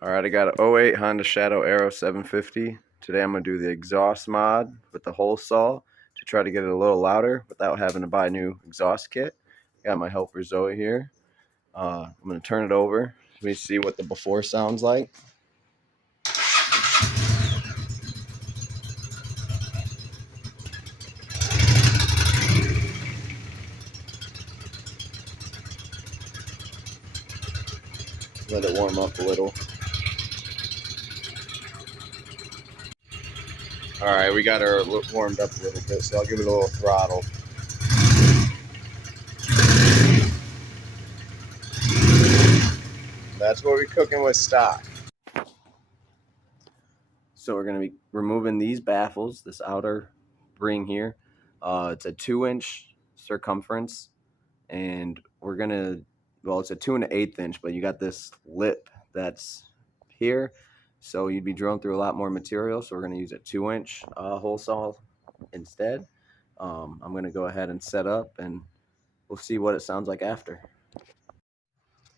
All right, I got an '08 Honda Shadow Aero 750. Today I'm going to do the exhaust mod with the hole saw to try to get it a little louder without having to buy a new exhaust kit. Got my helper Zoe here. I'm going to turn it over. Let me see what the before sounds like. Let it warm up a little. All right, we got her warmed up a little bit, so I'll give it a little throttle. That's what we're cooking with stock. So we're going to be removing these baffles, this outer ring here. It's a 2-inch circumference, and we're going to, well, it's a 2 1/8 inch, but you got this lip that's here. So you'd be drilling through a lot more material. So we're going to use a 2-inch hole saw instead. I'm going to go ahead and set up, and we'll see what it sounds like after.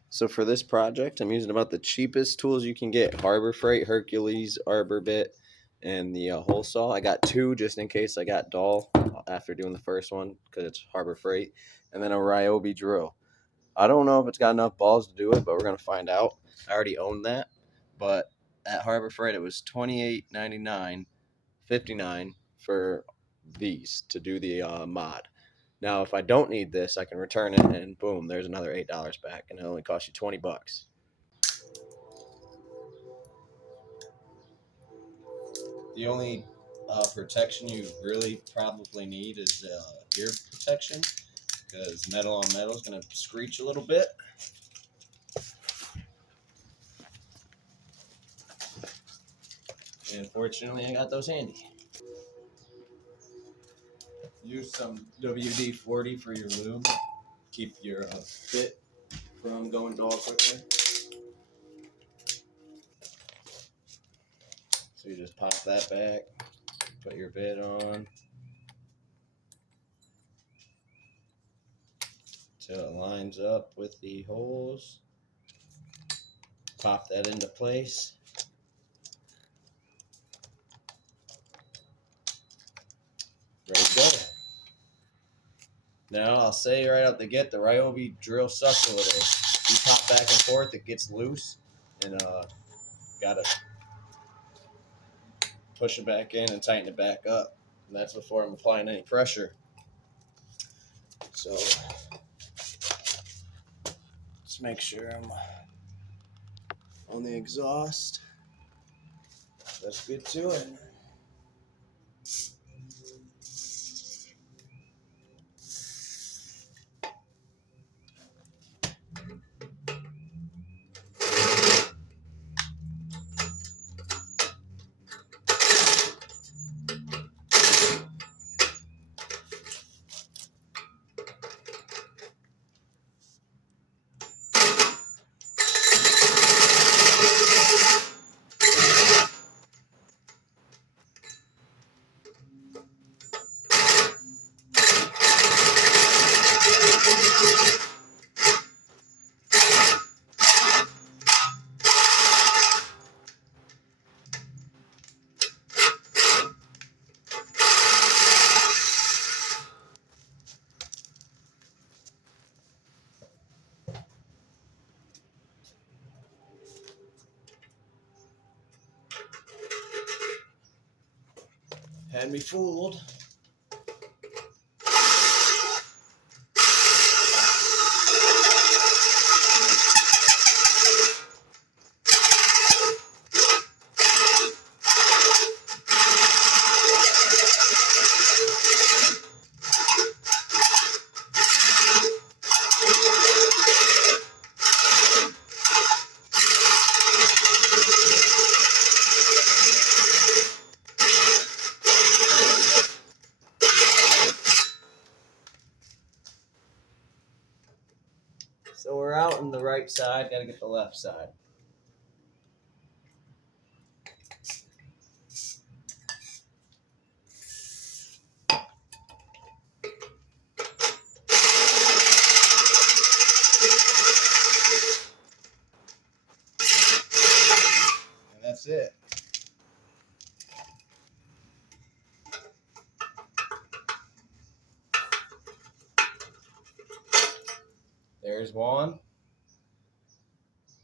So for this project, I'm using about the cheapest tools you can get: Harbor Freight, Hercules, Arbor Bit, and the hole saw. I got two just in case I got dull after doing the first one because it's Harbor Freight, and then a Ryobi drill. I don't know if it's got enough balls to do it, but we're gonna find out. I already own that, but at Harbor Freight it was $28.99, $59 for these to do the mod. Now, if I don't need this, I can return it, and boom, there's another $8 back, and it only costs you 20 bucks. The only protection you really probably need is ear protection, because metal on metal is going to screech a little bit. And fortunately, I got those handy. Use some WD-40 for your lube. Keep your bit from going dull quickly. So you just pop that back, put your bit on till it lines up with the holes. Pop that into place. Ready to go. Now I'll say right out the gate, the Ryobi drill sucks a little. You pop back and forth, it gets loose, and gotta push it back in and tighten it back up. And that's before I'm applying any pressure. So let's make sure I'm on the exhaust. Let's get to it. Had me fooled. So we're out on the right side, gotta get the left side. that's it. There's one.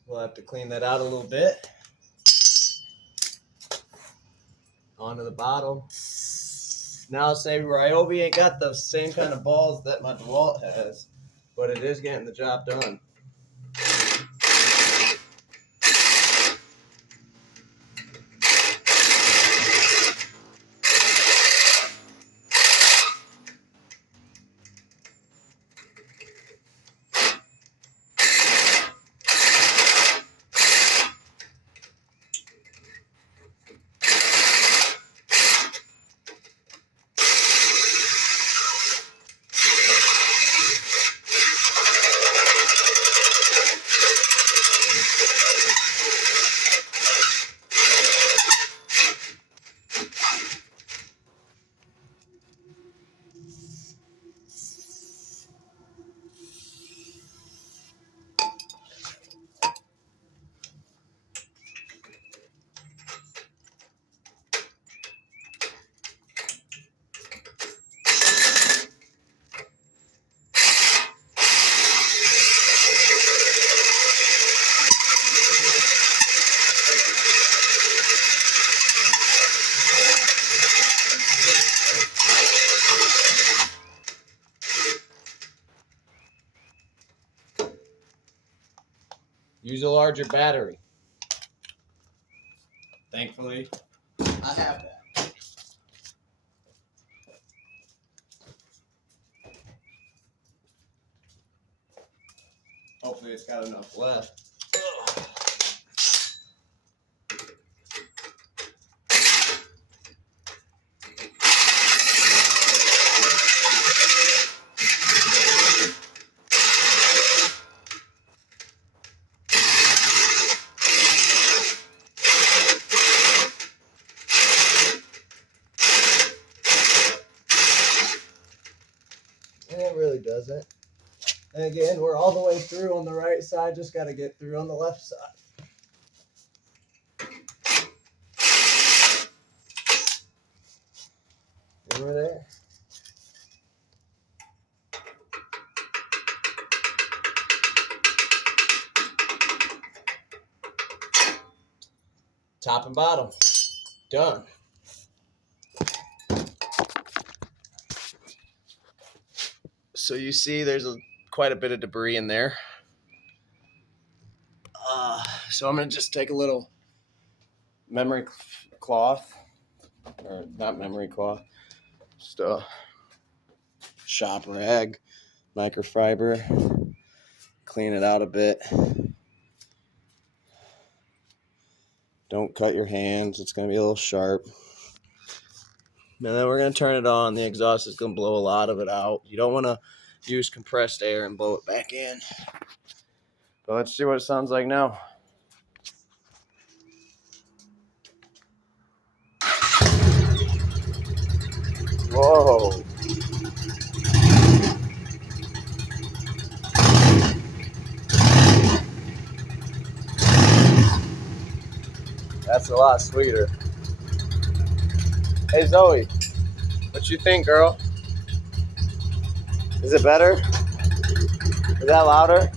We'll have to clean that out a little bit. Onto the bottom. Now say Ryobi ain't got the same kind of balls that my DeWalt has, but it is getting the job done. Use a larger battery. Thankfully, I have that. Hopefully it's got enough left. And it really doesn't. And again, we're all the way through on the right side, just got to get through on the left side. Over there. Top and bottom. Done. So you see there's quite a bit of debris in there. So I'm going to just take a little memory cloth, or not memory cloth, just a shop rag, microfiber, clean it out a bit. Don't cut your hands, it's going to be a little sharp. And then we're going to turn it on. The exhaust is going to blow a lot of it out. You don't want to use compressed air and blow it back in. But let's see what it sounds like now. Whoa. That's a lot sweeter. Hey Zoe, what you think, girl? Is it better? Is that louder?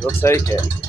We'll take it.